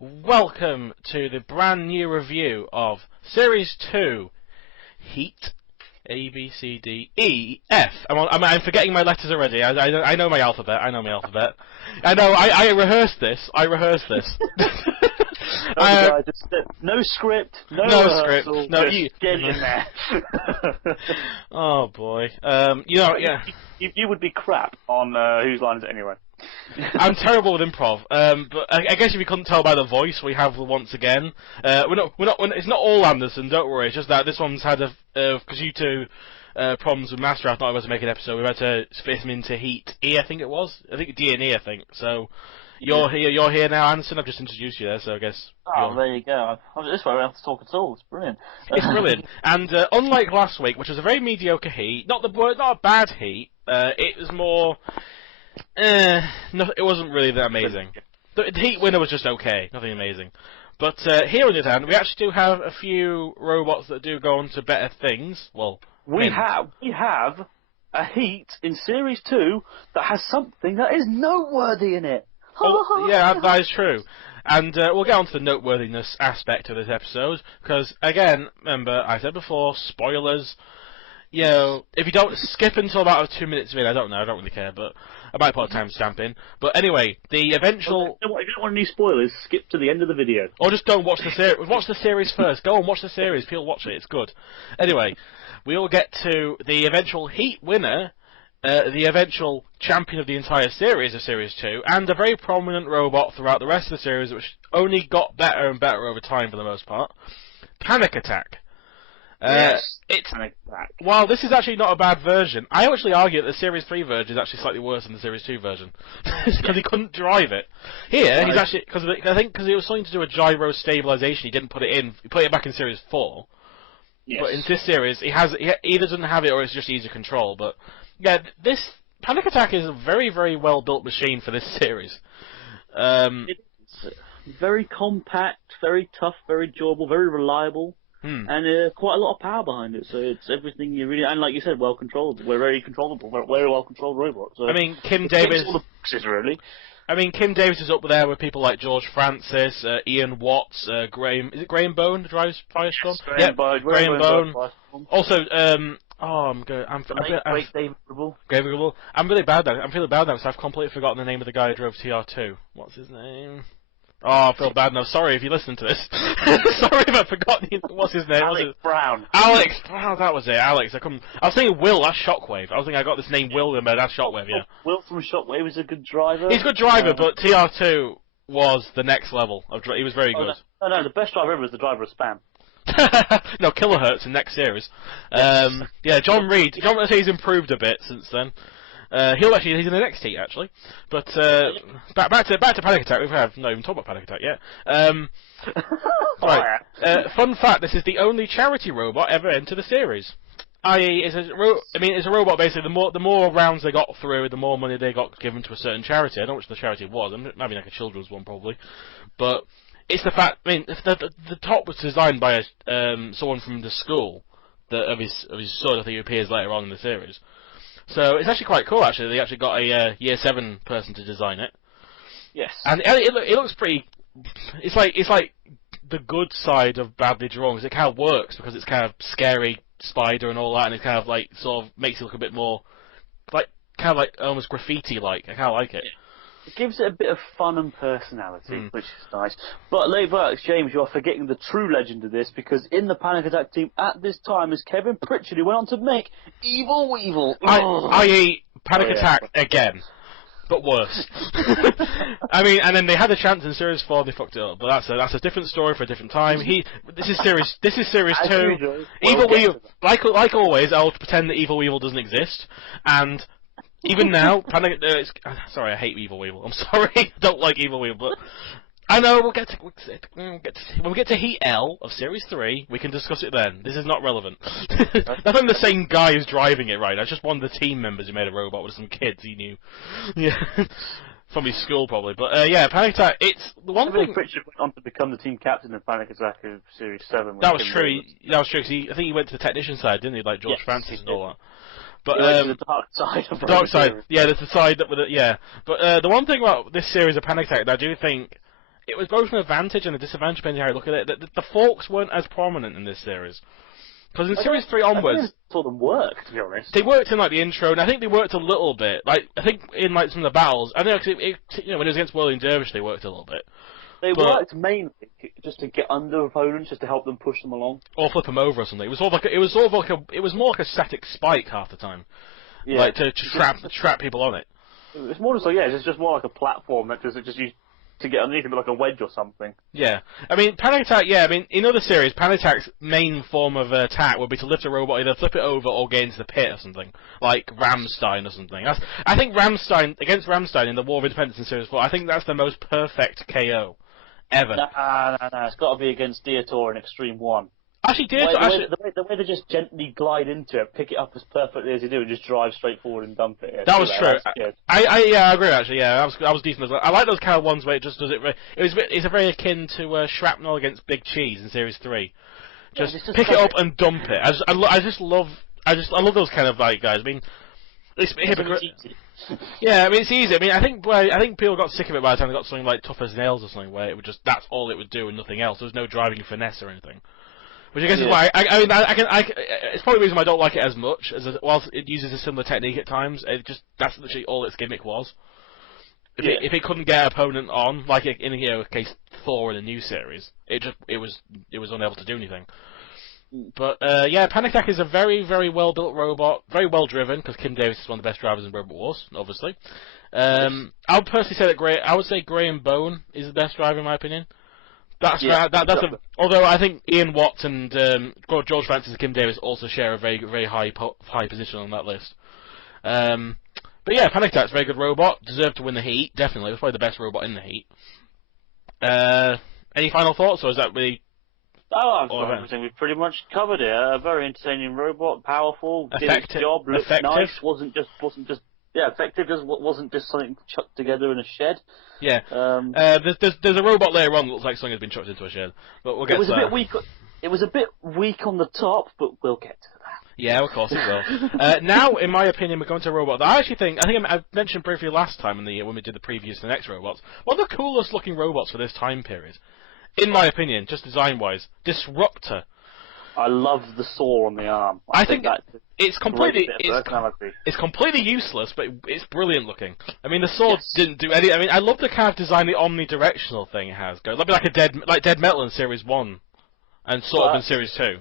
welcome to the brand new review of Series 2, Heat, A, B, C, D, E, F. I'm forgetting my letters already. I know my alphabet. I know, I rehearsed this. No script, no rehearsal, script. No, get in there. Oh boy. You would be crap on Whose Line Is It Anyway? I'm terrible with improv, but I guess if you couldn't tell by the voice, we have once again. It's not all Anderson, don't worry. It's just that this one's had because due to problems with Master, not able to make an episode. We've had to fit him into Heat E, I think it was. I think D and E, I think. So you're here now, Anderson. I've just introduced you there, so I guess. Oh, there you go. This way we don't have to talk at all. It's brilliant. It's brilliant. And unlike last week, which was a very mediocre Heat, not a bad Heat. It was more. No, it wasn't really that amazing. The Heat winner was just okay, nothing amazing. But here on the other hand, we actually do have a few robots that do go on to better things. Well, we have a Heat in Series 2 that has something that is noteworthy in it. Well, yeah, that is true. And we'll get on to the noteworthiness aspect of this episode, because, again, remember, I said before, spoilers. You know, if you don't skip until about 2 minutes in, I don't really care, but I might put a timestamp in. But anyway, the eventual... If you don't want any spoilers, skip to the end of the video. Or just don't watch the series. Watch the series first. Go and watch the series. People watch it. It's good. Anyway, we will get to the eventual Heat winner, the eventual champion of the entire series of Series 2, and a very prominent robot throughout the rest of the series, which only got better and better over time for the most part. Panic Attack. Yes, while this is actually not a bad version, I actually argue that the Series 3 version is actually slightly worse than the Series 2 version. Because he couldn't drive it. Here, he's actually... I think because it was something to do with gyro stabilization, he didn't put it in. He put it back in Series 4. Yes. But in this series, he either doesn't have it or it's just easy to control. But, yeah, this... Panic Attack is a very, very well-built machine for this series. It's very compact, very tough, very durable, very reliable. And quite a lot of power behind it, so it's everything you really... And like you said, well controlled. We're very controllable, very well controlled robot. So I mean, Kim Davis... all the boxes, really. I mean, Kim Davis is up there with people like George Francis, Ian Watts, Graham... Is it Graham Bone, the drives Firestorm? Yes, Graham Bone. Also, I'm really bad now. I'm feeling bad now because I've completely forgotten the name of the guy who drove TR2. What's his name? Oh, I feel bad now. Sorry if you listen to this. Sorry if I've forgotten. What's his name? Alex Brown. Alex Brown, that was it. Alex. I was thinking Will, that's Shockwave. I got this name Will in there, that's Shockwave, yeah. Will from Shockwave is a good driver. He's a good driver, but TR2 was the next level. He was very good. No, the best driver ever was the driver of Spam. No, Kilohertz in next series. Yeah, John Reed. John Reed he's improved a bit since then. He's in the next Heat actually. But back to Panic Attack. We have not even talked about Panic Attack yet. Right. Fun fact: this is the only charity robot ever enter the series. I.e., it's a robot basically. The more rounds they got through, the more money they got given to a certain charity. I don't know which the charity was. Maybe like a children's one probably, but. It's the fact. I mean, the top was designed by someone from the school of his son. I think he appears later on in the series. So it's actually quite cool. Actually, they actually got a Year 7 person to design it. Yes. And it looks pretty. It's like the good side of badly drawn because it kind of works because it's kind of scary spider and all that, and it kind of like sort of makes it look a bit more like almost graffiti like. I kind of like it. Yeah. It gives it a bit of fun and personality, which is nice. But later, James, you are forgetting the true legend of this, because in the Panic Attack team at this time is Kevin Pritchard, who went on to make Evil Weevil. I.e. Panic Attack again, but worse. I mean, and then they had a chance in Series 4, they fucked it up. But that's a different story for a different time. This is Series 2. Evil Weevil, like always, I'll pretend that Evil Weevil doesn't exist, and. Even now, sorry, I hate Evil Weevil. I'm sorry, I don't like Evil Weevil, but I know when we get to Heat L of Series 3, we can discuss it then. This is not relevant. Not I'm the same guy who's driving it, right? I just one of the team members who made a robot with some kids he knew. Yeah. From his school, probably. But, yeah, Panic Attack, it's the one thing... Pritchard went on to become the team captain of Panic Attack of Series 7. That was true, because I think he went to the technician side, didn't he? Like George Francis and all that. But the dark side of the dark side, yeah, there's the side that with it, yeah. But the one thing about this series of Panic Attack that I do think it was both an advantage and a disadvantage depending on how you look at it. The forks weren't as prominent in this series. Because in Series 3 onwards... I saw them work, to be honest. They worked in, like, the intro, and I think they worked a little bit. Like, I think in, like, some of the battles... I know, cause when it was against Whirling Dervish, they worked a little bit. They worked mainly just to get under opponents, just to help them push them along. Or flip them over or something. It was more like a static spike half the time. Yeah. Like, to trap people on it. It's more just like, it's just more like a platform that just used to get underneath it, like a wedge or something. Yeah. I mean, Panic Attack, in other series, Panic Attack's main form of attack would be to lift a robot, either flip it over or get into the pit or something. Like Rammstein or something. I think against Rammstein in the War of Independence in Series 4, I think that's the most perfect KO ever. No, it's got to be against Dietor in Extreme 1. Actually, The way they just gently glide into it, pick it up as perfectly as you do, and just drive straight forward and dump it. That was true. I agree, actually, yeah. I was decent as well. I like those kind of ones where it just does it... It's very akin to Shrapnel against Big Cheese in Series 3. Just pick it up and dump it. I love those kind of like guys. I mean, it's hypocrite. Yeah, I mean, it's easy. I mean, I think people got sick of it by the time they got something like Tough as Nails or something, where it would just... That's all it would do and nothing else. There was no driving finesse or anything. Which I guess is why it's probably the reason why I don't like it as much. Whilst it uses a similar technique at times, that's literally all its gimmick was. If it couldn't get an opponent on, like in case Thor in the new series, it was unable to do anything. But Panic Attack is a very, very well built robot, very well driven, because Kim Davis is one of the best drivers in Robot Wars, obviously. I would personally say that Grey and Bone is the best driver in my opinion. Although I think Ian Watts and George Francis and Kim Davis also share a very, very high position on that list. But yeah, Panic Attack's a very good robot. Deserved to win the heat, definitely. It was probably the best robot in the heat. Any final thoughts, or is that really... Oh, I think we've pretty much covered it. A very entertaining robot, powerful, did its job, looked nice, wasn't just effective. Wasn't just something chucked together in a shed. Yeah. There's a robot later on that looks like something has been chucked into a shed, but we'll get to that. It was a bit weak on the top, but we'll get to that. Yeah, of course it will. Now, in my opinion, we're going to a robot that I think I mentioned briefly last time when we did the previews for the next robots. One of the coolest looking robots for this time period, in my opinion, just design-wise, Disruptor. I love the saw on the arm. I think it's completely useless, but it's brilliant looking. I mean, the saw didn't do any. I mean, I love the kind of design, the omnidirectional thing it has. Like Dead Metal in Series 1, and sort of in Series 2.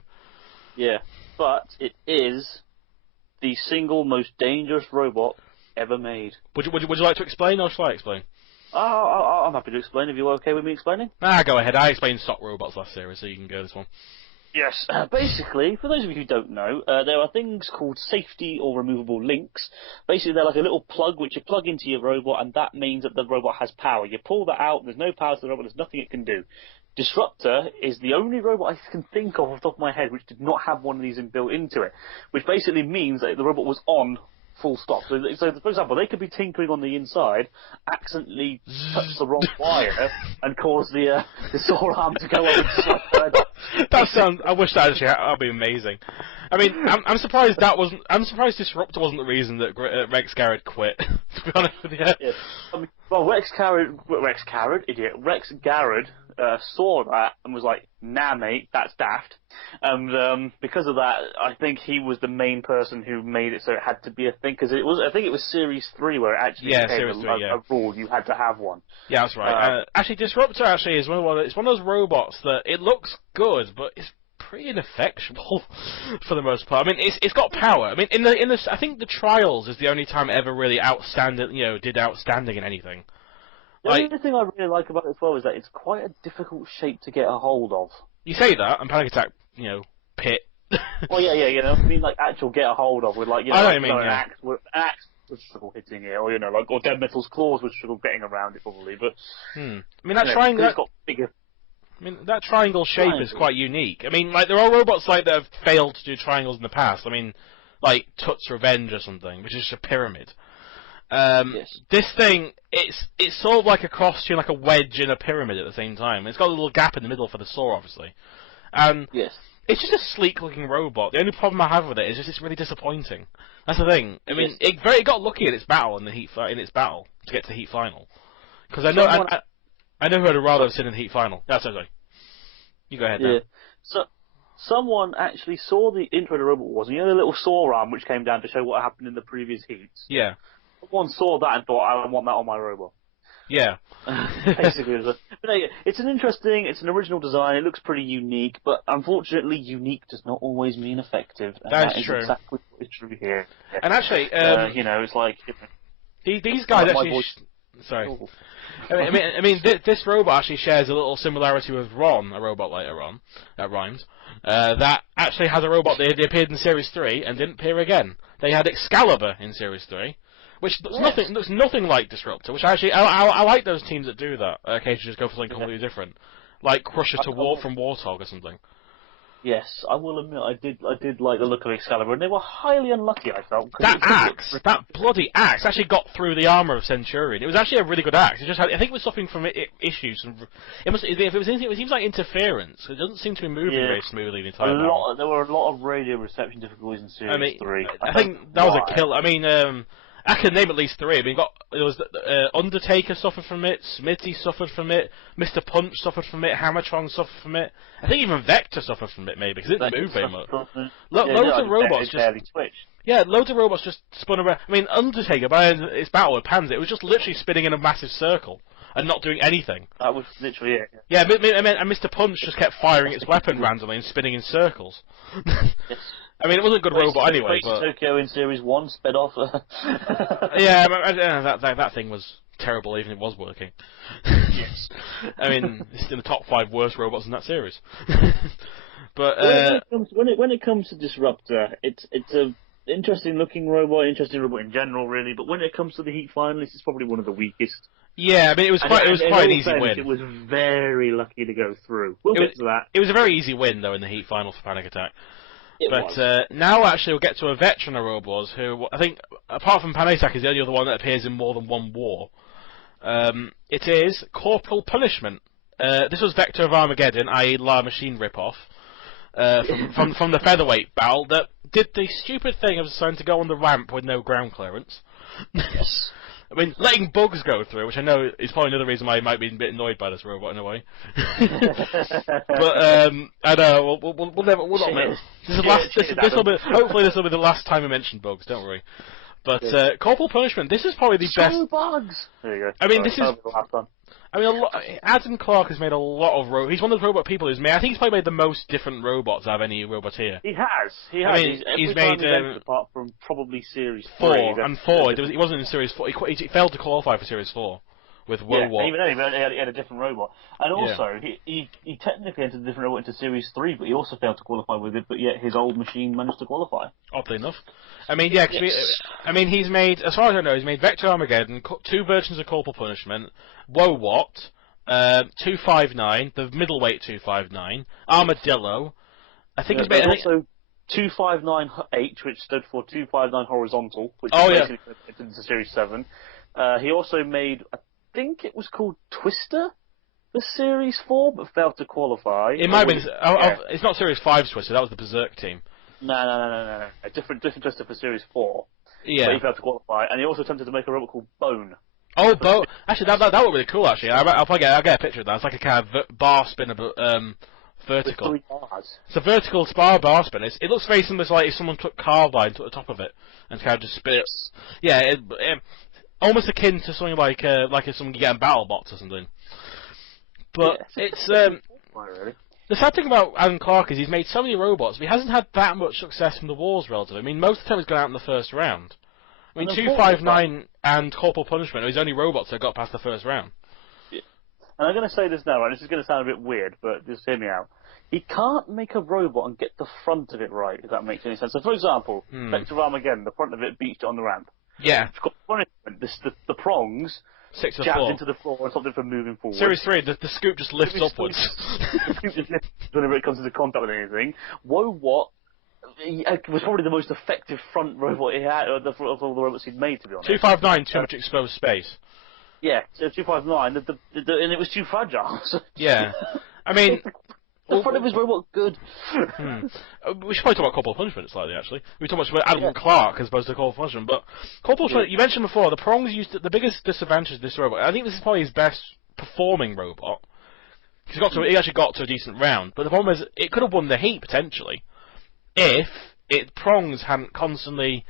Yeah, but it is the single most dangerous robot ever made. Would you like to explain, or shall I explain? I'm happy to explain if you're okay with me explaining. Go ahead. I explained stock robots last series, so you can go this one. Yes. Basically, for those of you who don't know, there are things called safety or removable links. Basically, they're like a little plug which you plug into your robot, and that means that the robot has power. You pull that out, there's no power to the robot, there's nothing it can do. Disruptor is the only robot I can think of off the top of my head which did not have one of these built into it, which basically means that the robot was on full stop. So, for example, they could be tinkering on the inside, accidentally touch the wrong wire, and cause the saw arm to go up and slap further. That sounds. I wish that that'd be amazing. I mean, I'm surprised I'm surprised Disruptor wasn't the reason that Rex Garrett quit. To be honest with you. Yeah. I mean, well, Rex Garrett, saw that and was like, "Nah, mate, that's daft." And because of that, I think he was the main person who made it so it had to be a thing. Because I think it was Series 3 where it actually became a rule. You had to have one. Yeah, that's right. Actually, Disruptor is one of those robots that it looks good, but it's pretty ineffectual for the most part. I mean, it's got power. I mean, I think the Trials is the only time it ever really did outstanding in anything. The only thing I really like about it as well is that it's quite a difficult shape to get a hold of. You say that, and Panic Attack, pit. Well, yeah, I mean, like, actual get a hold of, with, like, an axe would struggle hitting it, or, or Dead Metal's claws would struggle getting around it, probably, but... I mean, that triangle... It's got bigger... I mean, that triangle shape is quite unique. I mean, like, there are robots, like, that have failed to do triangles in the past. I mean, like, Tut's Revenge or something, which is just a pyramid. This thing, it's sort of like a cross between like a wedge and a pyramid at the same time. It's got a little gap in the middle for the saw, obviously. It's just a sleek-looking robot. The only problem I have with it is just it's really disappointing. That's the thing. I mean, it got lucky in its battle to get to the heat final. Because I know I know who I'd rather have seen in the heat final. That's okay. You go ahead now. So, someone actually saw the intro to Robot Wars, and you know the little saw arm which came down to show what happened in the previous heats? Yeah. Someone saw that and thought, I want that on my robot. Yeah. Basically, it's it's an original design, it looks pretty unique, but unfortunately unique does not always mean effective. And That's true. Exactly what is true here. And actually, you know, it's like... These guys actually... Sorry. I mean, this robot actually shares a little similarity with Ron, a robot later on, that rhymes, that actually has a robot that appeared in Series 3 and didn't appear again. They had Excalibur in Series 3, which looks nothing like Disruptor, which actually, I like those teams that do that, occasionally just go for something completely different. Like Crusher to from Warthog or something. Yes, I will admit I did like the look of Excalibur, and they were highly unlucky, I felt. That bloody axe actually got through the armor of Centurion. It was actually a really good axe. It just I think it was suffering from issues. If it was anything, it seems like interference. It doesn't seem to be moving very smoothly the entire time. There were a lot of radio reception difficulties in Series 3. I think that was a kill. I mean, I can name at least 3. I mean, Undertaker suffered from it, Smitty suffered from it, Mr. Punch suffered from it, Hammertron suffered from it. I think even Vector suffered from it, maybe, because it didn't move very much. Loads of robots loads of robots just spun around. I mean, Undertaker, by its battle with Panzer, it was just literally spinning in a massive circle and not doing anything. That was literally it. Yeah, and Mr. Punch just kept firing its weapon randomly and spinning in circles. Yes. I mean, it wasn't a good robot anyway, but... Tokyo in Series 1 sped off. Yeah, that thing was terrible, even if it was working. Yes. I mean, it's in the top 5 worst robots in that series. But when it comes to Disruptor, it's a interesting looking robot in general, really. But when it comes to the heat finalists, it's probably one of the weakest. Yeah, I mean, it was quite an easy win. It was very lucky to go through. We'll get to that. It was a very easy win, though, in the heat final for Panic Attack. Now, actually, we'll get to a veteran of Robots who, I think, apart from Panic Attack, is the only other one that appears in more than one war. It is Corporal Punishment. This was Vector of Armageddon, i.e. La Machine ripoff, from the Featherweight battle that did the stupid thing of deciding to go on the ramp with no ground clearance. Yes. I mean, letting bugs go through, which I know is probably another reason why I might be a bit annoyed by this robot in a way. But I know we'll not. Hopefully this will be the last time we mention bugs. Don't worry. But Corporal Punishment. This is probably the best. Bugs. There you go. I mean, Adam Clark has made a lot of robots. He's one of those robot people who's made. I think he's probably made the most different robots out of any robot here. He has. I mean, he's made apart from probably Series 4 and 4. He wasn't in Series 4. He failed to qualify for Series 4 with World War. Even then, he had a different robot, and also he technically entered a different robot into Series 3, but he also failed to qualify with it. But yet his old machine managed to qualify. Oddly enough. I mean, I mean, he's made, as far as I know, he's made Vector Armageddon, 2 versions of Corporal Punishment, Wowat, 259, the middleweight 259, Armadillo. I think he's made also 259H, which stood for 259 horizontal, which is basically into Series 7. He also made, I think it was called Twister for Series 4, but failed to qualify. It might have been. It's not Series 5's Twister. That was the Berserk team. No. A different Twister for Series 4. Yeah. But he failed to qualify, and he also attempted to make a robot called Bone. Oh, Bone! Actually, that would be really cool. Actually, I'll get a picture of that. It's like a kind of bar spinner, but vertical. With 3 bars. It's a vertical bar spin. It looks very similar to like if someone took carbide, took the top of it, and kind of just spit it. Yeah, almost akin to something like if someone could get a battle box or something. But it's the sad thing about Adam Clark is he's made so many robots, but he hasn't had that much success from the wars relatively. I mean, most of the time he's gone out in the first round. I mean, 259 and Corporal Punishment are his only robots that got past the first round. Yeah. And I'm going to say this now, right? This is going to sound a bit weird, but just hear me out. He can't make a robot and get the front of it right, if that makes any sense. So, for example, Vector of Armageddon, the front of it beats it on the ramp. Yeah. The prongs jabbed into the floor and stopped it from moving forward. Series 3, the scoop just lifts upwards. The scoop just lifts whenever it comes into contact with anything. Wowat was probably the most effective front robot he had, of all the robots he'd made, to be honest. 259, too much exposed space. Yeah, so 259, and it was too fragile. Yeah. I mean... The front of his robot, good. We should probably talk about Corporal Punishment slightly, actually. We talk much about Adam Clark as opposed to Corporal Punishment, but Corporal Punishment, you mentioned before, the prongs used the biggest disadvantage of this robot. I think this is probably his best performing robot. He actually got to a decent round, but the problem is it could have won the heat potentially if its prongs hadn't constantly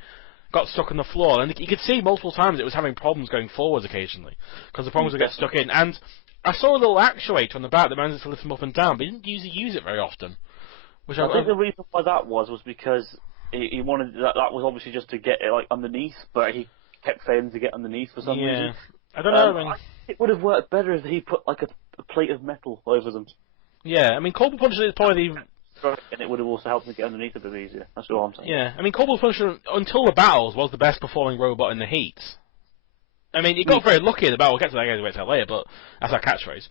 got stuck on the floor, and you could see multiple times it was having problems going forwards occasionally because the prongs would get stuck in. And I saw a little actuator on the back that managed to lift them up and down, but he didn't usually use it very often. I think the reason why that was because he wanted that was obviously just to get it like underneath, but he kept failing to get underneath for some reason. I don't know. It would have worked better if he put like a plate of metal over them. Yeah, I mean, Corporal Punishment is probably and it would have also helped him get underneath a bit easier. That's all I'm saying. Yeah, I mean, Corporal Punishment, until the battles, was the best performing robot in the heat. I mean, he got very lucky in the battle. We'll get to that later, but that's our catchphrase.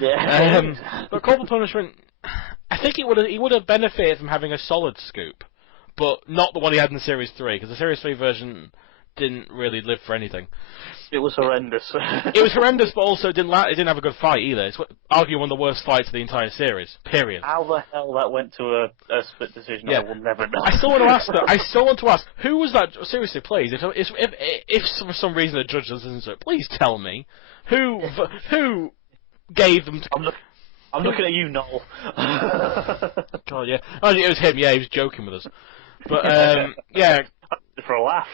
Yeah. But Corporal Punishment, I think he would have benefited from having a solid scoop, but not the one he had in Series 3, because the Series 3 version didn't really live for anything. It was horrendous. It was horrendous, but also it didn't have a good fight either. It's arguably one of the worst fights of the entire series. Period. How the hell that went to a split decision? Yeah. I will never know. I still want to ask who was that? Seriously, please. If for some reason a judge listens to it, please tell me who gave them. I'm looking at you, Noel. God, yeah. Oh, it was him. Yeah, he was joking with us. But yeah. For a laugh.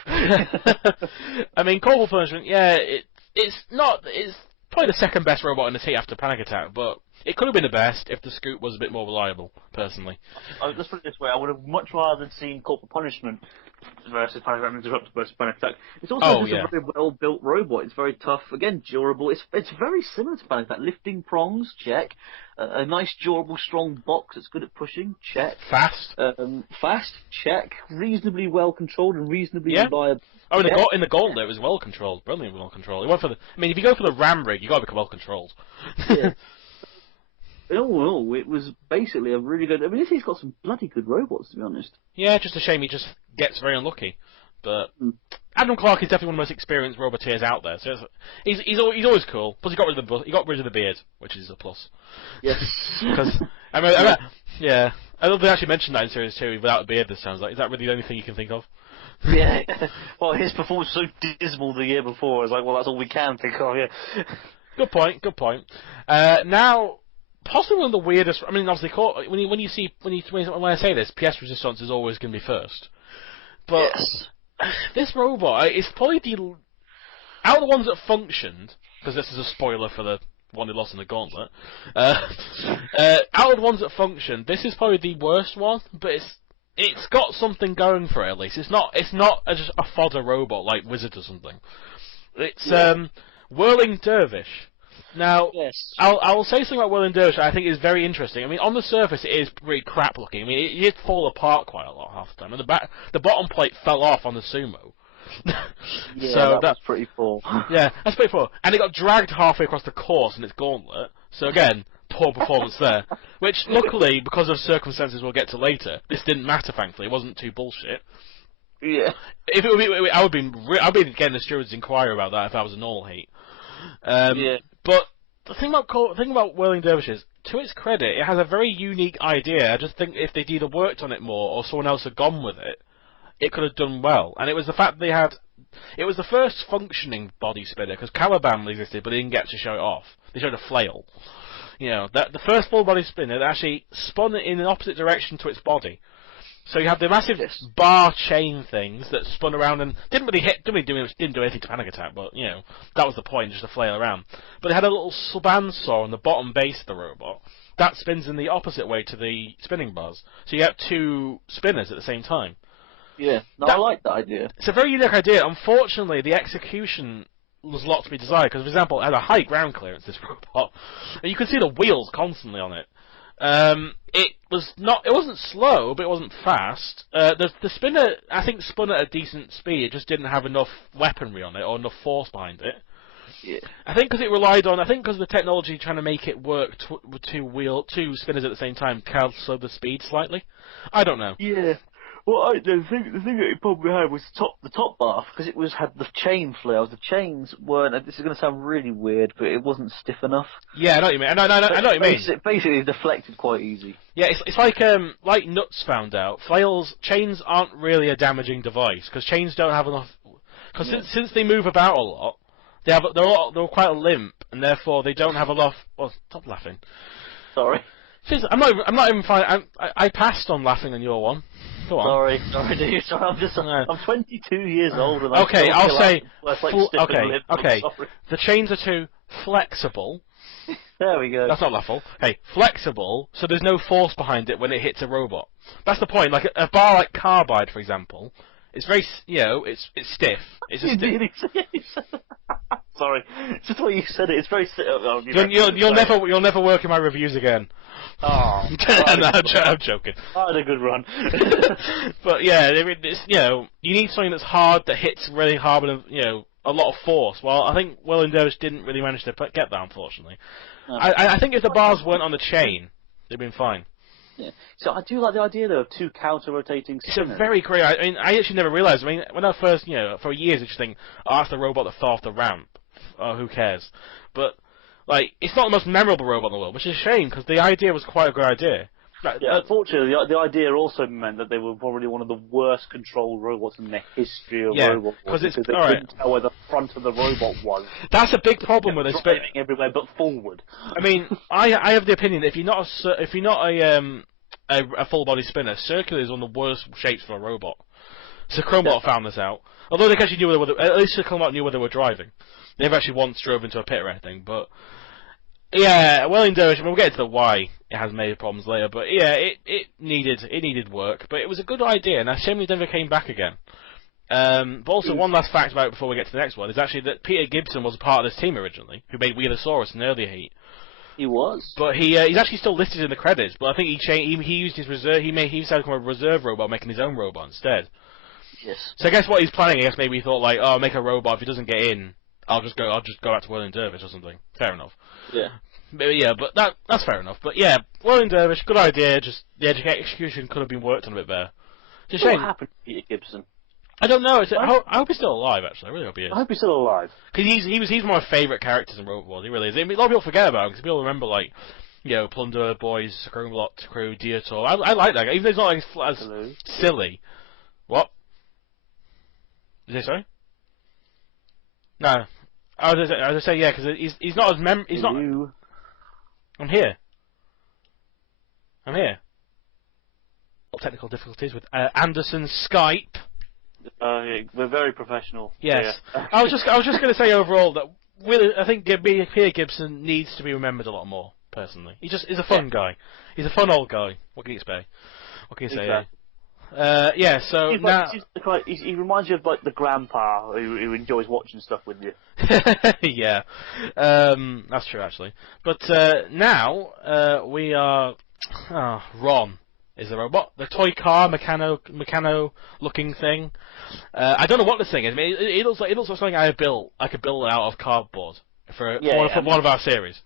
I mean, Corporal Punishment, yeah, it's probably the second best robot in the heat after Panic Attack, but it could have been the best if the scoop was a bit more reliable, personally. Let's put it this way, I would have much rather seen Corporal Punishment versus Panic Attack versus Panic Attack. It's also a very well-built robot. It's very tough, again, durable. It's very similar to Panic Attack. Lifting prongs, check. A nice, durable, strong box that's good at pushing, check. Fast. Fast, check. Reasonably well-controlled and reasonably reliable. Oh, in the Gauntlet, it was well-controlled. Brilliantly well-controlled. If you go for the ram rig, you got to be well-controlled. Yeah. It was basically a really good... I mean, he's got some bloody good robots, to be honest. Yeah, just a shame he just gets very unlucky. But Adam Clark is definitely one of the most experienced roboteers out there. So he's always cool. Plus, he got rid of the beard, which is a plus. Yes. Because I don't think they actually mentioned that in Series 2 without a beard. This sounds like, is that really the only thing you can think of? Yeah. Well, his performance was so dismal the year before. It's like, well, that's all we can think of. Yeah. Good point. Now, possibly one of the weirdest. I mean, obviously, when I say this, PS Resistance is always going to be first. But this robot is probably out of the ones that functioned, because this is a spoiler for the one they lost in the Gauntlet. Out of the ones that functioned, this is probably the worst one, but it's got something going for it at least. It's not just a fodder robot like Wizard or something. It's Whirling Dervish. Now, I will say something about Whirling Dervish I think is very interesting. I mean, on the surface it is pretty crap looking. I mean, it did fall apart quite a lot half the time, and the bottom plate fell off on the sumo. So that's pretty poor. Yeah, that's pretty poor. And it got dragged halfway across the course in its Gauntlet. So again, poor performance there. Which, luckily, because of circumstances we'll get to later, this didn't matter. Thankfully, it wasn't too bullshit. Yeah. If it would be, I'd be getting the stewards' inquiry about that if I was a normal heat. But the thing about Whirling Dervish is, to its credit, it has a very unique idea. I just think if they'd either worked on it more or someone else had gone with it, it could have done well. And it was the fact that it was the first functioning body spinner, because Caliban existed, but they didn't get to show it off. They showed a flail. You know, the first full body spinner that actually spun it in an opposite direction to its body. So you have the massive bar chain things that spun around and didn't do anything to Panic Attack, but, you know, that was the point, just to flail around. But it had a little bandsaw on the bottom base of the robot. That spins in the opposite way to the spinning bars. So you have two spinners at the same time. Yeah, I like that idea. It's a very unique idea. Unfortunately, the execution was a lot to be desired, because, for example, it had a high ground clearance, this robot, and you could see the wheels constantly on it. It wasn't slow, but it wasn't fast. The spinner, I think, spun at a decent speed. It just didn't have enough weaponry on it or enough force behind it. Yeah. I think because of the technology trying to make it work two spinners at the same time, slowed the speed slightly. I don't know. Yeah. Well, the thing that it probably had was the top bar, because it had the chain flails. The chains weren't. This is going to sound really weird, but it wasn't stiff enough. Yeah, I know what you mean. I know what you mean. Basically, it deflected quite easy. Yeah, it's like Nuts found out. Chains aren't really a damaging device, because chains don't have enough. Because since they move about a lot, they're quite limp, and therefore they don't have a lot. Well, stop laughing. Sorry. Jeez, I'm not even fine. I passed on laughing on your one. Go on. Sorry, dude. Sorry, I'm 22 years old and okay, I'll say. Okay. The chains are too flexible. There we go. That's not laughable. Hey, flexible, so there's no force behind it when it hits a robot. That's the point. Like a bar like carbide, for example, it's very, it's stiff. It's a stiff. Sorry, just the way you said it. It's very. You'll never work in my reviews again. Oh, no, I'm joking. I had a good run. But yeah, it's, you need something that's hard, that hits really hard, and a lot of force. Well, I think Will and Dervish didn't really manage to get that, unfortunately. No. I think if the bars weren't on the chain, they'd been fine. Yeah. So I do like the idea, though, of two counter-rotating spinners. It's a very great. I actually never realised. I mean, when I first, for years, I just think, oh, that's the robot that fell off the ramp. Oh, who cares? But like, it's not the most memorable robot in the world, which is a shame because the idea was quite a good idea. Yeah, unfortunately, the idea also meant that they were probably one of the worst controlled robots in the history of robots. Because they couldn't tell where the front of the robot was. That's a big problem with this. Driving everywhere but forward. I mean, I have the opinion that if you're not a full body spinner, circular is one of the worst shapes for a robot. So Chromebot found this out. Although they actually knew at least Chromebot knew where they were driving. They never actually once drove into a pit or anything, but yeah, well, in Dervish, we'll get into the why it has major problems later, but yeah, it needed work, but it was a good idea, and I shame it never came back again. But also, one last fact about it before we get to the next one is actually that Peter Gibson was a part of this team originally, who made Wheelosaurus in earlier Heat. He was, but he's actually still listed in the credits. But I think he used his reserve. He decided to become a reserve robot, making his own robot instead. Yes. So I guess what he's planning, maybe he thought like, oh, I'll make a robot. If he doesn't get in, I'll just go back to Will and Dervish or something. Fair enough. Yeah. But that's fair enough. But yeah, Will and Dervish, good idea. Just the execution could have been worked on a bit better. It's a shame. What happened to Peter Gibson? I don't know. I hope he's still alive. Actually, I really hope he is. I hope he's still alive. Because he's one of my favourite characters in Robot Wars. He really is. I mean, a lot of people forget about him because people remember like, Plunder Boys, Chromebot Crew, Dietor. I like that guy, even though he's not like as silly. What? Did you say sorry? No. I was gonna say yeah, because he's not as he's not. I'm here. Technical difficulties with Anderson's Skype. We're very professional. Yes. Yeah. I was just going to say overall that really, I think Peter Gibson needs to be remembered a lot more. Personally, he's a fun guy. He's a fun old guy. What can you expect? What can you say? Yeah. So now he reminds you of like the grandpa who enjoys watching stuff with you. Yeah, that's true actually. But now we are Ron. Is the robot, the toy car, mechano looking thing. I don't know what this thing is. I mean, it looks like something I could build it out of cardboard for one of our series.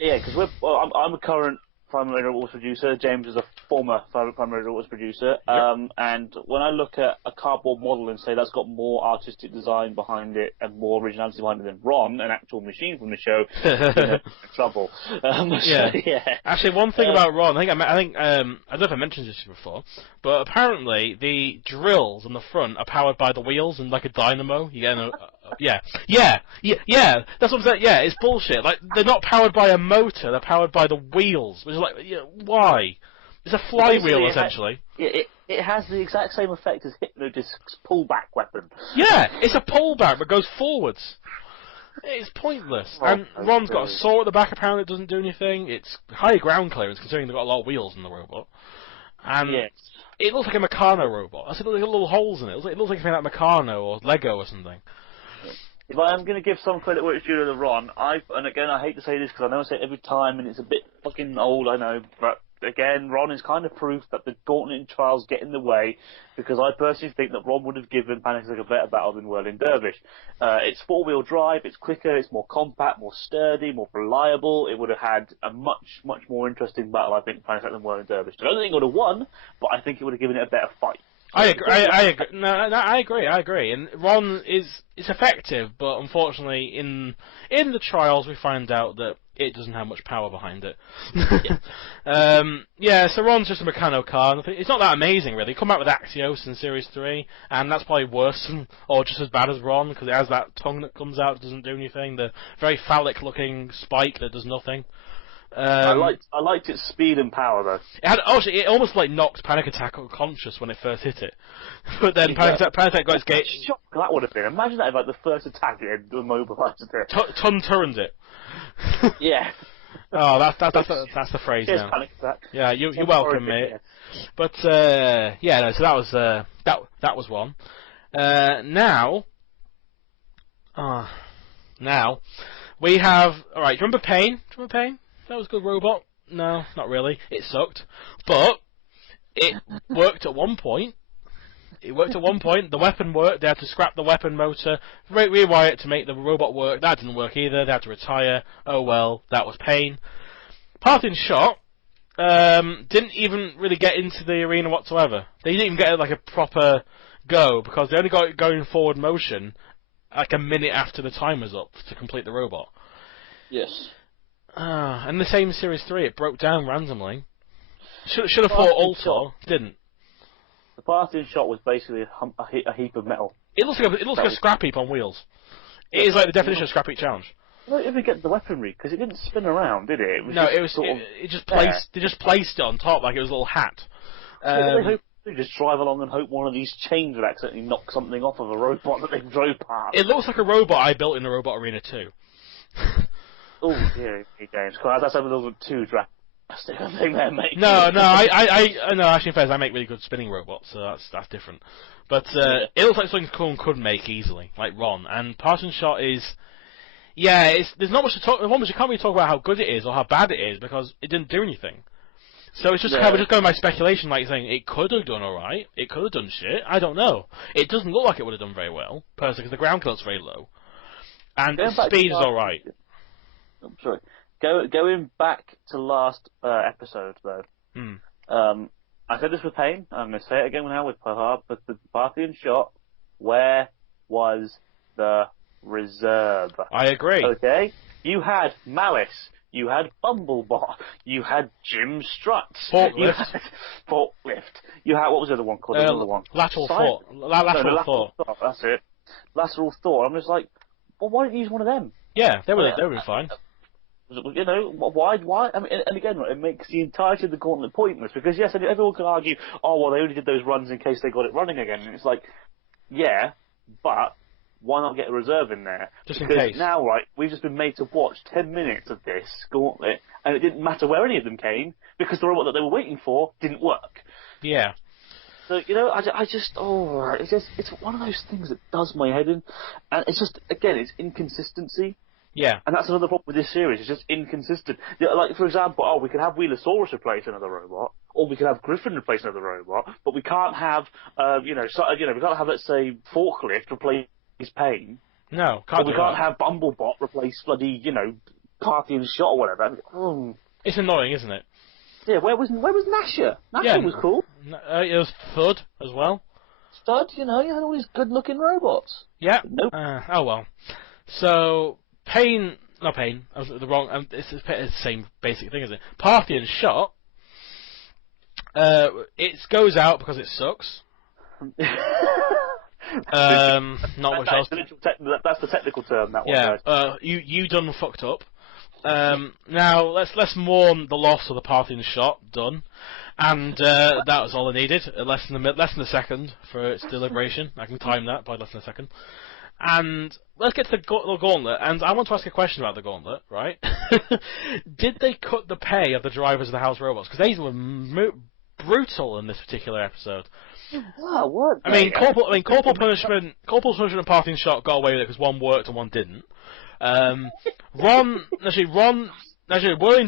Yeah, because I'm a current primary robots producer. James is a former primary robots producer. Yep. And when I look at a cardboard model and say that's got more artistic design behind it and more originality behind it than Ron, an actual machine from the show, in trouble. Yeah. So, yeah. Actually, one thing about Ron, I don't know if I mentioned this before, but apparently the drills on the front are powered by the wheels and like a dynamo. You get yeah. That's what I'm saying. Yeah, it's bullshit. Like they're not powered by a motor; they're powered by the wheels. Which is like, why? It's a flywheel essentially. It has the exact same effect as Hypnodisc's pullback weapon. Yeah, it's a pullback that goes forwards. It's pointless. And Ron's got a saw at the back. Apparently, it doesn't do anything. It's high ground clearance considering they've got a lot of wheels in the robot. And it looks like a Meccano robot. I said, there's little holes in it. It looks like something like Meccano or Lego or something. If I am going to give some credit where it's due to Ron, and again, I hate to say this because I know I say it every time and it's a bit fucking old, I know, but again, Ron is kind of proof that the gauntlet trials get in the way because I personally think that Ron would have given Panic Attack a better battle than Whirling Dervish. It's four-wheel drive, it's quicker, it's more compact, more sturdy, more reliable. It would have had a much, much more interesting battle, I think, Panic Attack than Whirling Dervish. I don't think it would have won, but I think it would have given it a better fight. I agree. No, I agree. And Ron is effective, but unfortunately, in the trials, we find out that it doesn't have much power behind it. So Ron's just a Meccano car. It's not that amazing, really. Come out with Axios in Series 3, and that's probably worse or just as bad as Ron, because it has that tongue that comes out that doesn't do anything, the very phallic-looking spike that does nothing. I liked its speed and power, though. It almost like knocked Panic Attack unconscious when it first hit it. But then Panic Attack got its gate. Shock that would have been. Imagine that if, like, the first attack it had immobilised it. Turned it. Yeah. Oh, that's the phrase now. Panic Attack. Yeah, you're welcome, mate. But so that was one. Now we have. All right, do you remember Pain? That was a good robot. No, not really. It sucked, but it worked at one point. The weapon worked. They had to scrap the weapon motor, rewire it to make the robot work. That didn't work either. They had to retire. Oh well, that was Pain. Parthian Shot didn't even really get into the arena whatsoever. They didn't even get like a proper go because they only got it going forward motion like a minute after the time was up to complete the robot. Yes. And the same Series 3, it broke down randomly. Should have fought Ultor, didn't. The Parthian Shot was basically a heap of metal. It looks like a scrap heap on wheels. It is like the definition of scrap heap challenge. Well, if we get the weaponry, because it didn't spin around, did it? They just placed it on top like it was a little hat. They just drive along and hope one of these chains would accidentally knock something off of a robot that they drove past. It looks like a robot I built in the Robot Arena 2. Oh dear, James. That's a little bit too drastic, I think they're making. No, actually, in fact, I make really good spinning robots, so that's different. But it looks like something Corn could make easily, like Ron. And Parthian Shot is, there's not much to talk. One, you can't really talk about how good it is or how bad it is because it didn't do anything. So it's just we're just going by speculation, like saying it could have done alright, it could have done shit. I don't know. It doesn't look like it would have done very well, personally, because the ground clearance's very low, and its speed is alright. I'm sorry. Going back to last episode, though. I said this with Pain. I'm going to say it again now with Pahar, but the Parthian Shot, where was the reserve? I agree. Okay? You had Malice. You had Bumblebot. You had Jim Struts. Forklift. You had, what was the other one called? Another one. Lateral Thought. That's it. Lateral Thought. I'm just like, well, why didn't you use one of them? Yeah, they would have been fine. You know, why? I mean, and again, it makes the entirety of the gauntlet pointless, because yes, everyone can argue, oh, well, they only did those runs in case they got it running again, and it's like, yeah, but why not get a reserve in there? Just in case. Now, right, we've just been made to watch 10 minutes of this gauntlet, and it didn't matter where any of them came, because the robot that they were waiting for didn't work. Yeah. So, you know, it's one of those things that does my head in, and it's just, again, it's inconsistency. Yeah. And that's another problem with this series, it's just inconsistent. Like, for example, we could have Wheelosaurus replace another robot, or we could have Griffin replace another robot, but we can't have, we can't have, let's say, Forklift replace Pain. No, can't. Or we can't have Bumblebot replace bloody, Parthian Shot or whatever. It's annoying, isn't it? Yeah, where was Nasher? Nasher was cool. It was Thud as well. Thud, you had all these good-looking robots. Yeah. Nope. Oh well. So Pain. I was the wrong. It's the same basic thing, isn't it? Parthian Shot. It goes out because it sucks. Not much else. That's the technical term. That one. Yeah. You done fucked up. Now let's mourn the loss of the Parthian Shot. Done, and that was all I needed. Less than a second for its deliberation. I can time that by less than a second. And let's get to the gauntlet. And I want to ask a question about the gauntlet. Right? Did they cut the pay of the drivers of the house robots? Because they were brutal in this particular episode. Wow, what? I mean, corporal punishment and Parthian Shot got away with it because one worked and one didn't. Whirling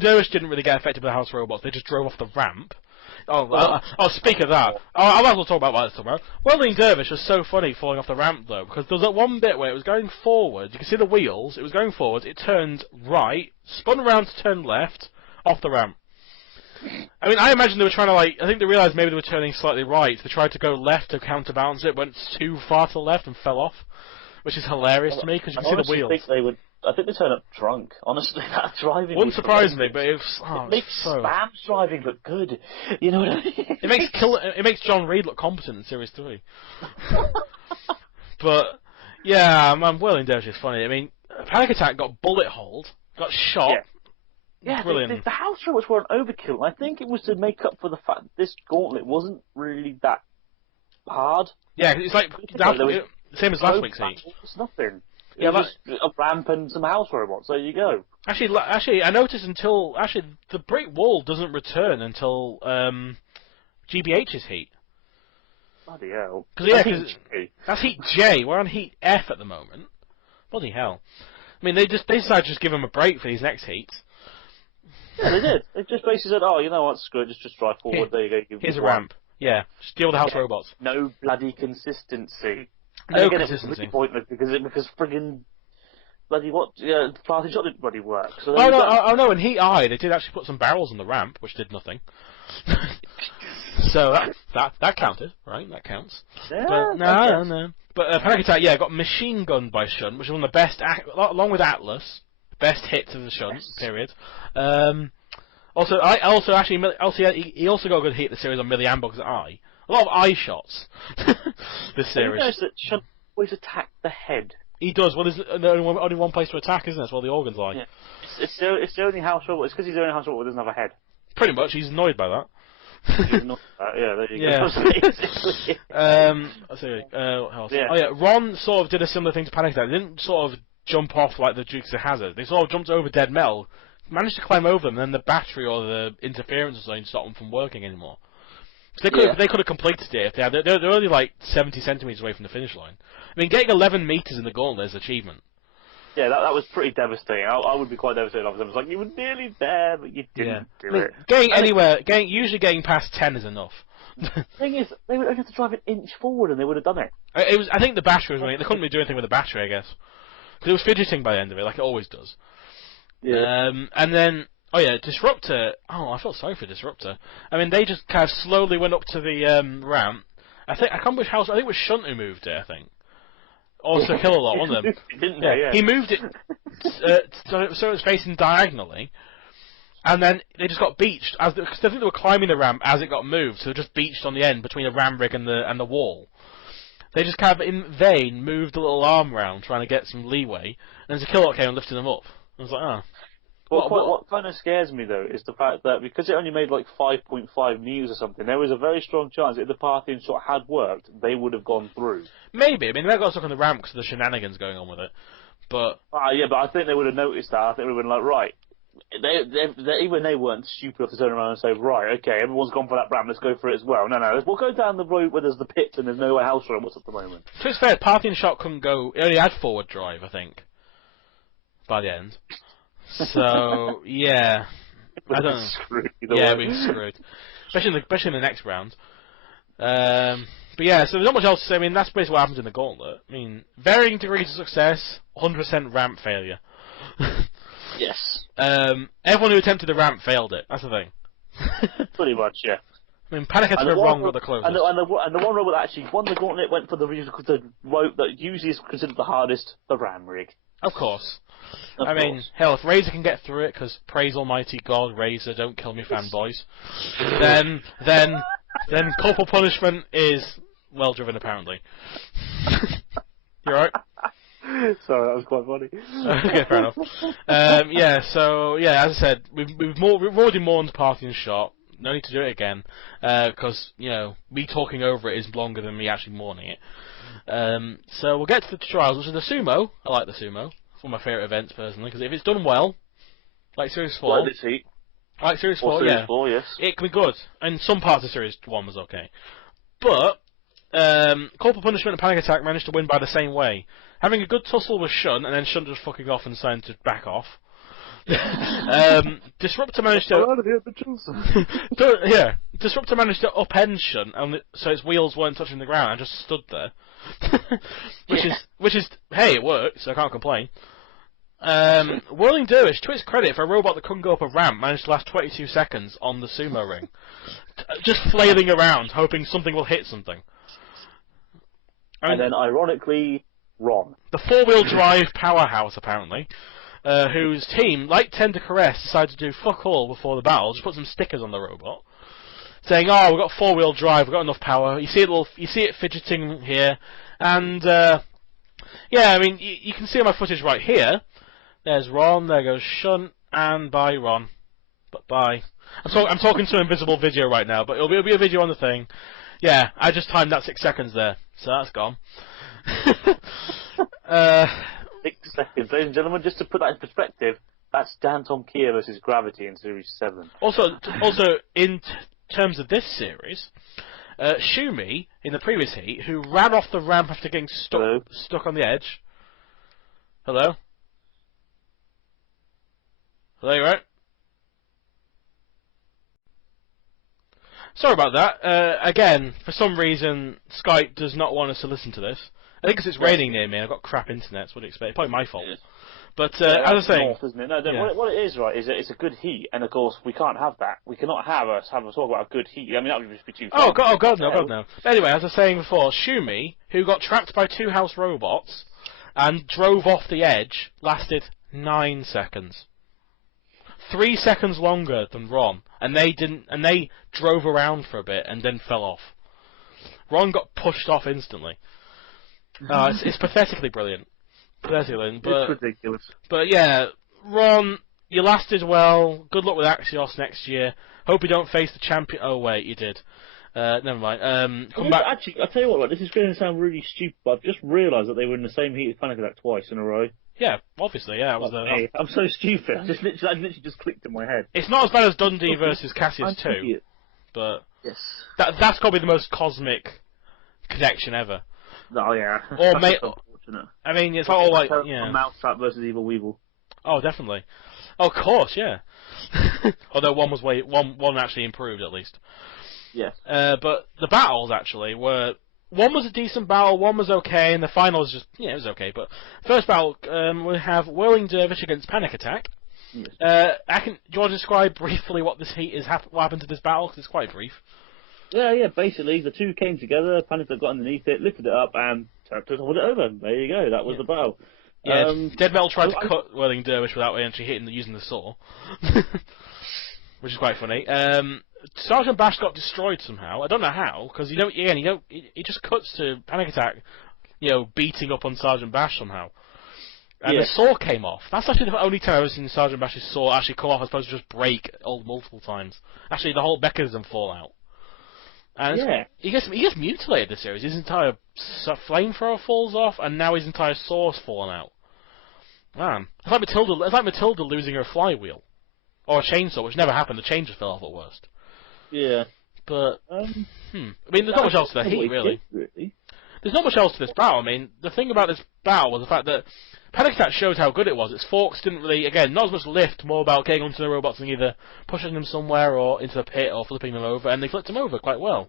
Dervish didn't really get affected by the house robots. They just drove off the ramp. Speak of that. I might as well talk about what I was talking about. Whirling Dervish was so funny falling off the ramp though, because there was that one bit where it was going forward. You can see the wheels. It was going forward. It turned right, spun around to turn left, off the ramp. I mean, I imagine they were trying to I think they realised maybe they were turning slightly right. They tried to go left to counterbalance it, went too far to the left and fell off, which is hilarious to me because you can see the wheels. I think they turn up drunk. Honestly, that driving wouldn't surprise me, but it makes Spam's driving look good. You know what I mean? It makes John Reed look competent in Series 3. But yeah, man, Whirling Dervish is funny. I mean, Panic Attack got bullet holed, got shot. Yeah, brilliant. The house robots were an overkill. I think it was to make up for the fact that this gauntlet wasn't really that hard. Yeah, it's like same as last week's heat. It's nothing. Yeah, just a ramp and some house robots. There you go. Actually, I noticed the brick wall doesn't return until GBH's heat. Bloody hell. Because that's heat J. We're on heat F at the moment. Bloody hell. I mean, they decided to just give him a break for these next heats. Yeah, they did. They just basically said, "Oh, you know what? Screw it. Just drive forward. There you go. Here's a ramp. Yeah, just deal with the house robots. No bloody consistency. No consistency. It's really pointless because friggin' bloody Party Shot didn't bloody work. So no. In Heat I, they did actually put some barrels on the ramp, which did nothing. So that counted, right? That counts. Yeah, but no. But Panic Attack, got machine gunned by Shunt, which is one of the best, along with Atlas, best hits of the Shunt period. He also got a good hit the series on Millie Ambog's eye. A lot of eye shots. This series. You notice that Shunt always attacked the head. He does. Well, there's only one place to attack, isn't it? That's where the organs lie. Yeah. It's the only house robot. It's because he's the only house robot that doesn't have a head. Pretty much. He's annoyed by that. Yeah, there you go. Let's see. What else? Yeah. Oh yeah, Ron sort of did a similar thing to Panic Attack. They didn't sort of jump off like the Dukes of Hazzard. They sort of jumped over dead metal, managed to climb over them, and then the battery or the interference or something stopped them from working anymore. So they could have completed it if they had. They're only like 70 centimeters away from the finish line. I mean, getting 11 meters in the gauntlet is an achievement. Yeah, that was pretty devastating. I would be quite devastated. I was like, you were nearly there, but you didn't do it. Usually getting past 10 is enough. The thing is, they would only have to drive an inch forward and they would have done it. I think the battery was running. They couldn't really do anything with the battery, I guess. Because it was fidgeting by the end of it, like it always does. Yeah. And then, Disruptor. Oh, I felt sorry for Disruptor. I mean, they just kind of slowly went up to the ramp. I can't remember which house. I think it was Shunt who moved it, I think. Also Kill a Lot, one of them. He moved it so it was facing diagonally, and then they just got beached. Because I think they were climbing the ramp as it got moved, so they just beached on the end between the ram rig and the wall. They just kind of, in vain, moved a little arm round, trying to get some leeway, and then Kill a Lot came and lifted them up. I was like, oh. What kind of scares me, though, is the fact that because it only made like 5.5 meters or something, there was a very strong chance that if the Parthian shot had worked, they would have gone through. Maybe. I mean, they got stuck on the ramp because of the shenanigans going on with it. But yeah, but I think they would have noticed that. I think they would have been like, right. Even they weren't stupid enough to turn around and say, right, okay, everyone's gone for that ramp, let's go for it as well. No, we'll go down the road where there's the pits and there's no house robots at the moment. To its fair, Parthian shot couldn't go. It only had forward drive, I think, by the end. So yeah, I don't know. We're screwed. Especially in the next round. But yeah, so there's not much else to say. I mean, that's basically what happens in the gauntlet. I mean, varying degrees of success, 100% ramp failure. Yes. Everyone who attempted the ramp failed it. That's the thing. Pretty much, yeah. I mean, Panic Attack were wrong with the closest. And the one robot that actually won the gauntlet went for the rope that usually is considered the hardest, the ram rig. Of course. I mean, hell, if Razor can get through it, because praise Almighty God, Razor, don't kill me, fanboys. then corporal punishment is well driven, apparently. You alright? Sorry, that was quite funny. Okay, fair enough. As I said, we've already mourned Parthian shot. No need to do it again, because me talking over it is longer than me actually mourning it. So we'll get to the trials, which is the sumo. I like the sumo. One of my favourite events, personally, because if it's done well, like Series 4... Like this heat. Like Series 4, Series 4, yes. It can be good. And some parts of Series 1 was okay. But, Corporal Punishment and Panic Attack managed to win by the same way. Having a good tussle with Shunt, and then Shunt just fucking off and deciding to back off. Disruptor managed to... Disruptor managed to upend Shunt, so its wheels weren't touching the ground, and just stood there. Which is, hey, it worked, so I can't complain. Whirling Dervish, to its credit, for a robot that couldn't go up a ramp, managed to last 22 seconds on the sumo ring. Just flailing around, hoping something will hit something. And then, ironically, Ron. The four-wheel drive powerhouse, apparently, whose team, like Tender Caress, decided to do fuck all before the battle, just put some stickers on the robot, saying, "Oh, we've got four-wheel drive, we've got enough power." You see it fidgeting here, and yeah, I mean, you can see my footage right here. There's Ron, there goes Shunt, and bye, Ron. But bye. I'm talking to an invisible video right now, but it'll be a video on the thing. Yeah, I just timed that 6 seconds there, so that's gone. 6 seconds, ladies and gentlemen, just to put that in perspective, that's Danton Kia versus Gravity in Series 7. Also, in terms of this series, Shumi, in the previous heat, who ran off the ramp after getting stuck on the edge. Hello? Hello, you right? Sorry about that. Again, for some reason, Skype does not want us to listen to this. I think because it's raining near me and I've got crap internet, so what do you expect? Probably my fault. But, as I was saying... North, isn't it? No, what it is, right, is it's a good heat, and of course, we can't have that. We cannot have a talk about a good heat. I mean, that would just be too fun. Oh, God, no. Anyway, as I was saying before, Shumi, who got trapped by 2 house robots and drove off the edge, lasted 9 seconds. 3 seconds longer than Ron, and they drove around for a bit and then fell off. Ron got pushed off instantly. It's pathetically brilliant. Pathetically, but it's ridiculous. But yeah, Ron, you lasted well. Good luck with Axios next year. Hope you don't face the champion. Oh wait, you did. Never mind. Come back. Actually, I'll tell you what, this is going to sound really stupid, but I've just realised that they were in the same heat as Panic Attack twice in a row. Yeah, obviously, yeah. Hey, I'm so stupid. I literally just clicked in my head. It's not as bad as Dundee versus Cassius 2, but yes, that's got to be the most cosmic connection ever. Oh yeah. Or unfortunate. I mean, it's all like yeah. Mousetrap versus Evil Weevil. Oh, definitely. Oh, of course, yeah. Although one actually improved at least. Yes. But the battles actually were. One was a decent battle, one was okay, and the final was just, it was okay. But first battle, we have Whirling Dervish against Panic Attack. Yes. Do you want to describe briefly what this heat is? What happened to this battle? Because it's quite brief. Yeah. Basically, the two came together. Panic Attack got underneath it, lifted it up, and hold it over. There you go. That was the battle. Yeah. Dead Metal tried to cut Whirling Dervish without actually using the saw, which is quite funny. Sergeant Bash got destroyed somehow. I don't know how, because it just cuts to Panic Attack, beating up on Sergeant Bash somehow. And the saw came off. That's actually the only time I've ever seen Sergeant Bash's saw actually come off as opposed to just break multiple times. Actually, the whole mechanism fall out. And he gets mutilated this series. His entire flamethrower falls off, and now his entire saw's fallen out. Man, it's like Matilda losing her flywheel. Or a chainsaw, which never happened. The chain just fell off at worst. Yeah. But, I mean, there's not much else to the heat, really. There's not much else to this battle. I mean, the thing about this battle was the fact that Panic Attack showed how good it was. Its forks didn't really, again, not as much lift, more about getting onto the robots and either pushing them somewhere or into the pit or flipping them over, and they flipped them over quite well.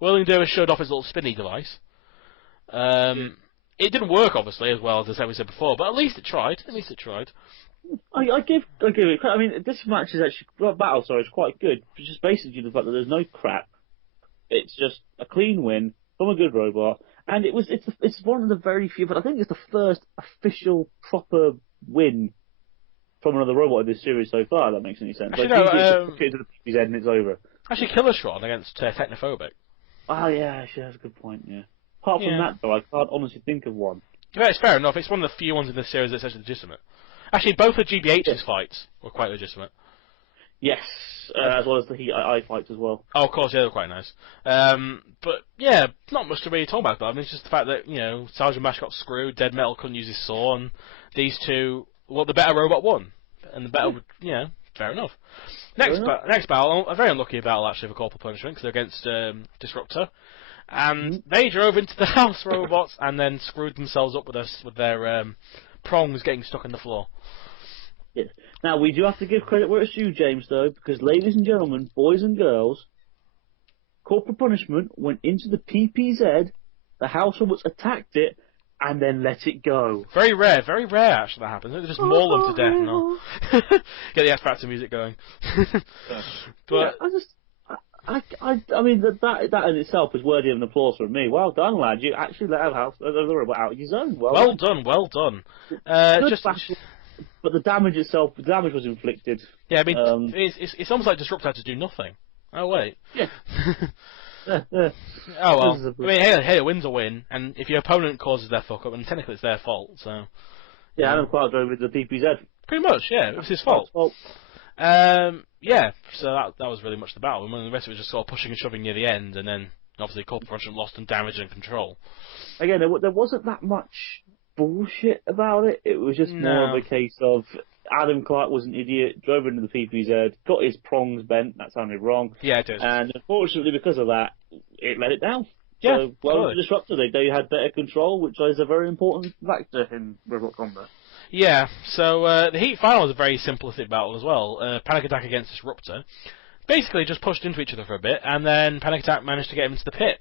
Whirling Dervish showed off his little spinny device. It didn't work, obviously, as well as we said before, but at least it tried. I give it. I mean, this match is actually battle. Sorry, is quite good. It's just basically the fact that there's no crap. It's just a clean win from a good robot, and it's one of the very few. But I think it's the first official proper win from another robot in this series so far. If that makes any sense. Actually, like, get to the PP's head and it's over. Actually, Killertron against Technophobic. Oh yeah, actually that's a good point. Yeah. Apart from that, though, I can't honestly think of one. Yeah, it's fair enough. It's one of the few ones in this series that's actually legitimate. Actually, both of GBH's fights were quite legitimate. Yes, as well as the Heat II fights as well. Oh, of course, yeah, they were quite nice. But, yeah, not much to really talk about, though. I mean, it's just the fact that, Sergeant Bash got screwed, Dead Metal couldn't use his saw, and these two, the better robot won. And the better, fair enough. Next battle, a very unlucky battle, actually, for Corporal Punishment, because they're against Disruptor. And they drove into the house robots and then screwed themselves up with their prongs getting stuck in the floor. Yes. Now, we do have to give credit where it's due, James, though, because, ladies and gentlemen, boys and girls, Corporal Punishment went into the PPZ, the house robots attacked it, and then let it go. Very rare, actually, that happens. They just maul them to death and all. Get the X-Factor music going. But I mean, that in itself is worthy of an applause from me. Well done, lad. You actually let a robot out of your zone. Well done, well done. But the damage itself, the damage was inflicted. Yeah, I mean, it's almost like Disrupt had to do nothing. Oh, wait. Yeah. Oh, well. I mean, hey, a win's a win, and if your opponent causes their fuck up, then technically it's their fault, so... Yeah, Adam Clark drove with the PPZ. Pretty much, yeah, it was his fault. Yeah, so that was really much the battle. And the rest of it was just sort of pushing and shoving near the end, and then obviously Corporation lost in damage and control. Again, there wasn't that much bullshit about it. It was just more of a case of Adam Clark was an idiot, drove into the PPZ, got his prongs bent. That sounded wrong. Yeah, it did. And unfortunately, because of that, it let it down. Yeah, so, well, Disruptor, they had better control, which is a very important factor in Robot Combat. Yeah, so the Heat final was a very simplistic battle as well. Panic Attack against Disruptor. Basically just pushed into each other for a bit, and then Panic Attack managed to get him into the pit.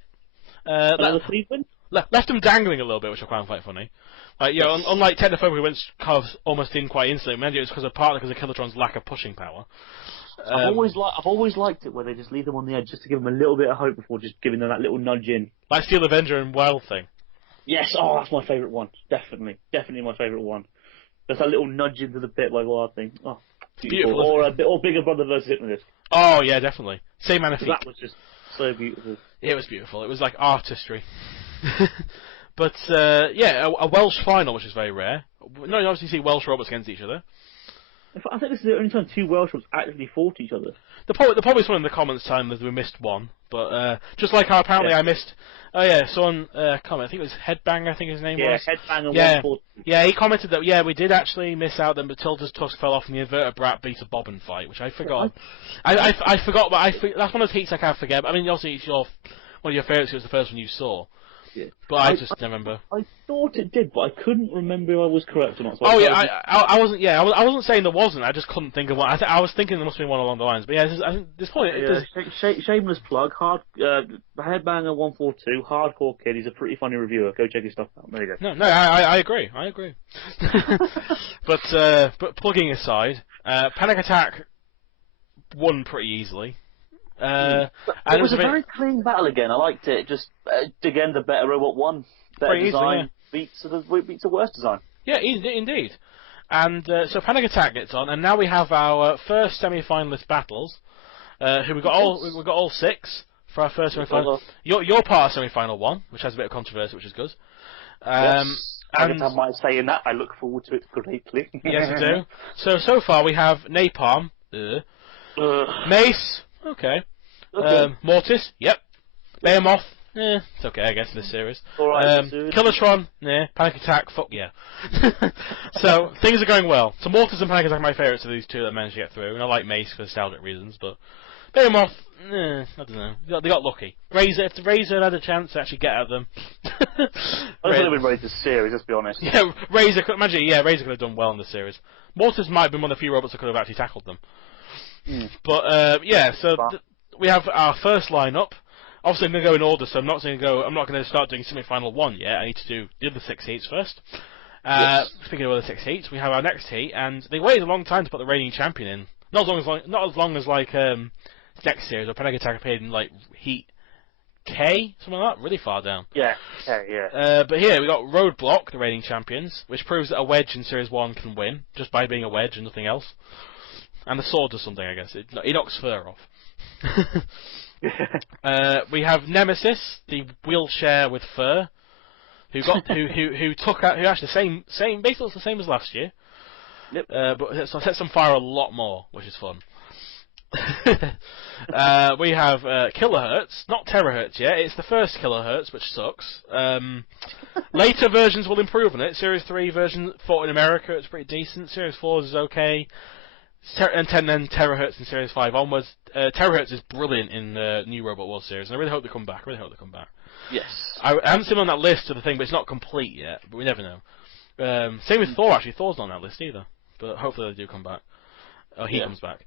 Left him dangling a little bit, which I found quite funny. Like, you know, unlike Technophobic, who went kind of almost in quite instantly, maybe it was partly because of Kilotron's lack of pushing power. I've always liked it where they just leave them on the edge just to give them a little bit of hope before just giving them that little nudge in. Like Steel Avenger and Wild Thing. Yes, that's my favourite one. Definitely my favourite one. Just that little nudge into the pit like Wild Thing. Oh, beautiful. Or Bigger Brother versus Hypnodisc. Oh yeah, definitely. Same man of feet. That was just so beautiful. It was beautiful. It was like artistry. But yeah, a Welsh final, which is very rare. No, you obviously see Welsh robots against each other. I think this is the only time two Welsh robots actually fought each other. The probably one in the comments time that we missed one, but just like how apparently I missed. Oh yeah, someone comment. I think it was Headbanger. I think his name was. Yeah, Headbanger 140. Yeah, he commented that we did actually miss out that Matilda's tusk fell off in the inverted brat beat a bobbin fight, which I forgot. I forgot, but that's one of those heats I can't forget. I mean, obviously it's one of your favourites. It was the first one you saw. Yeah. But I just remember. I thought it did, but I couldn't remember if I was correct or not. So I wasn't. Yeah, I wasn't saying there wasn't. I just couldn't think of one. I was thinking there must be one along the lines. But yeah, I think this point. Shameless plug. Headbanger 142. Hardcore kid. He's a pretty funny reviewer. Go check his stuff out. There you go. No, I agree. But plugging aside, Panic Attack won pretty easily. It was a very clean battle again. I liked it. Just again, the better robot won. Better design beats the worst design. Yeah, indeed. And so Panic Attack gets on, and now we have our first semi-finalist battles. Who we got all 6 for our first semi-final. You're part of semi-final 1, which has a bit of controversy, which is good. Yes. And I might say in that I look forward to it greatly. Yes, you do. So far we have Napalm, Mace. Okay. Mortis, yep. Behemoth, it's okay, I guess, in this series. Alright, Kilotron, Panic Attack, fuck yeah. So, things are going well. So Mortis and Panic Attack are my favourites of these two that managed to get through, and I like Mace for nostalgic reasons, but Behemoth, I don't know. They got lucky. Razor, if the Razor had a chance to actually get at them. I would have been ready to series, let's be honest. Yeah, Razor could have done well in the series. Mortis might have been one of the few robots that could have actually tackled them. But, yeah, so... we have our first lineup. Obviously, I'm going to go in order, so I'm not going to start doing semi-final 1 yet. I need to do the other 6 heats first. Speaking of other 6 heats, we have our next heat, and they waited a long time to put the reigning champion in. Not as long as like next series, or Panic Attack appeared in like heat K, something like that, really far down. Yeah, yeah. But here we got Roadblock, the reigning champions, which proves that a wedge in Series 1 can win just by being a wedge and nothing else. And the sword does something, I guess. It knocks fur off. We have Nemesis, the wheelchair with fur, who actually basically looks the same as last year. Yep. But sets on fire a lot more, which is fun. We have Kilohertz, not Terahertz yet. It's the first Kilohertz, which sucks. Later versions will improve on it. Series 3 version fought in America, it's pretty decent. Series 4 is okay. And then Terahertz in Series 5 onwards. Terahertz is brilliant in the new Robot World series, and I really hope they come back. Yes. I haven't seen them on that list of the thing, but it's not complete yet, but we never know. Same with Thor, actually. Thor's not on that list either, but hopefully they do come back. Oh, he comes back.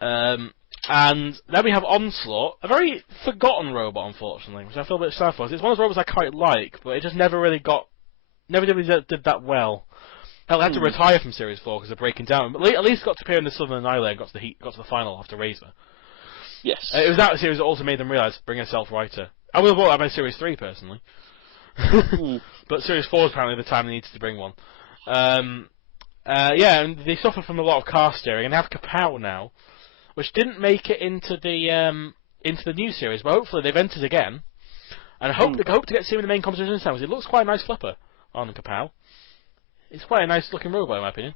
And then we have Onslaught, a very forgotten robot, unfortunately, which I feel a bit sad for. It's one of those robots I quite like, but it just never really did that well. Hell, I had to retire from Series 4 because of breaking down. But at least got to appear in the Southern Annihilator and got to the final after Razor. Yes. It was that series that also made them realise bring a self-writer. I would have bought that by Series 3 personally. But Series 4 is apparently the time they needed to bring one. Yeah, and they suffer from a lot of car steering, and they have Kapow now, which didn't make it into the new series, but hopefully they've entered again. And I hope to get to see him in the main competition this time, because it looks quite a nice flipper on Kapow. It's quite a nice looking robot, in my opinion.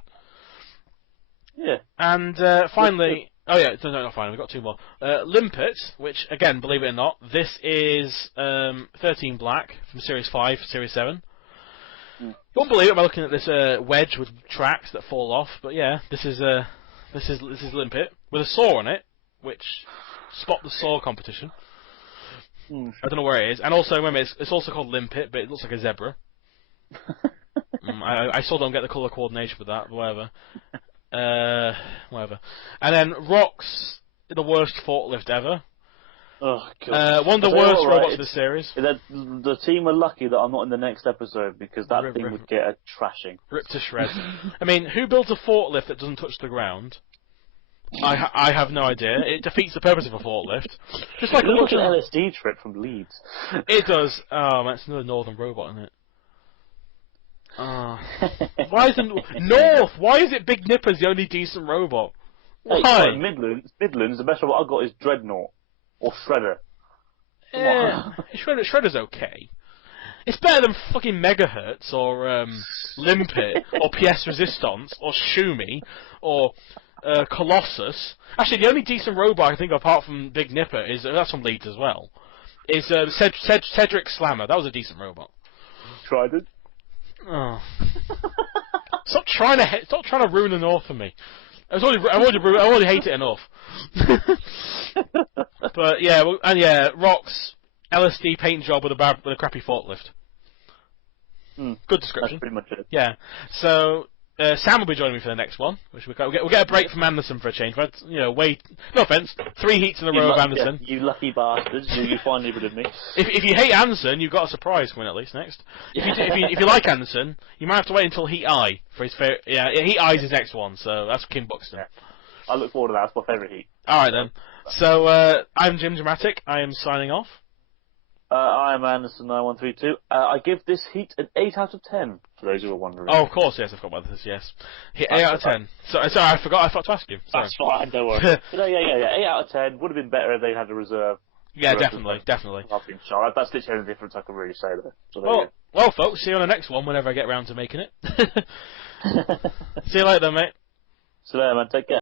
Yeah. And finally, oh yeah, no, not finally, we've got two more. Limpet, which, again, believe it or not, this is 13 Black from Series 5, Series 7. You won't believe it by looking at this wedge with tracks that fall off, but yeah, this is Limpet with a saw on it, which spot the saw competition. I don't know where it is, and also remember it's also called Limpet, but it looks like a zebra. I still don't get the colour coordination with that, but whatever. Whatever. And then Rock's the worst forklift ever. Oh god. One of the worst robots of the series. The team are lucky that I'm not in the next episode because that thing would get a trashing. Ripped to shreds. I mean, who builds a forklift that doesn't touch the ground? I have no idea. It defeats the purpose of a forklift. Just like it looks like an LSD trip from Leeds. It does. Oh, man, it's another northern robot, isn't it? Why is it North? Why is it Big Nipper's the only decent robot? Why? Hey, Midlands. The best robot I've got is Dreadnought or Shredder. Shredder's okay. It's better than fucking Megahertz or Limpet or PS Resistance or Shumi or Colossus. Actually, the only decent robot I think apart from Big Nipper is that's from Leeds as well. Is Cedric Slammer. That was a decent robot. Tried it. Oh. Stop trying to ruin the North for me. I already hate it enough. But yeah, Rock's LSD paint job with a crappy forklift. Good description. That's pretty much it. Yeah. So Sam will be joining me for the next one. We'll get a break from Anderson for a change. But no offense, 3 heats in a row of Anderson. You lucky bastards! You finally rid of me. If you hate Anderson, you've got a surprise coming at least next. If you like Anderson, you might have to wait until Heat I for his favorite. Yeah, Heat I is his next one. So that's Kim Buxton. Yeah. I look forward to that. That's my favourite Heat. All right then. So I'm Jimjamatic. I am signing off. I am Anderson9132. I give this Heat an 8 out of 10, for those who are wondering. Oh, of course, yes, I forgot about this, yes. 8 out of 10. Sorry, I forgot to ask you. Sorry. That's fine, don't worry. yeah, 8 out of 10. Would have been better if they had a reserve. Yeah, definitely. Sorry, that's literally the only difference I can really say there. So well, folks, see you on the next one whenever I get around to making it. See you later then, mate. See you later, man. Take care.